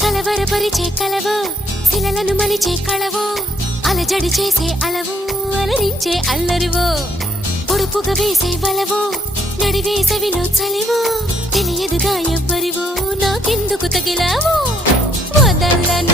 కలవరపరిచే కలవో శిలలను మలిచే కళవో అలజడి చేసే అలవో అలరించే అల్లరివో పొడుపుగా వేసే బలవో నడివేసవిలో చలివో తెలియదుగా ఎవ్వరివో నాకెందుకు తగిలావో వదలను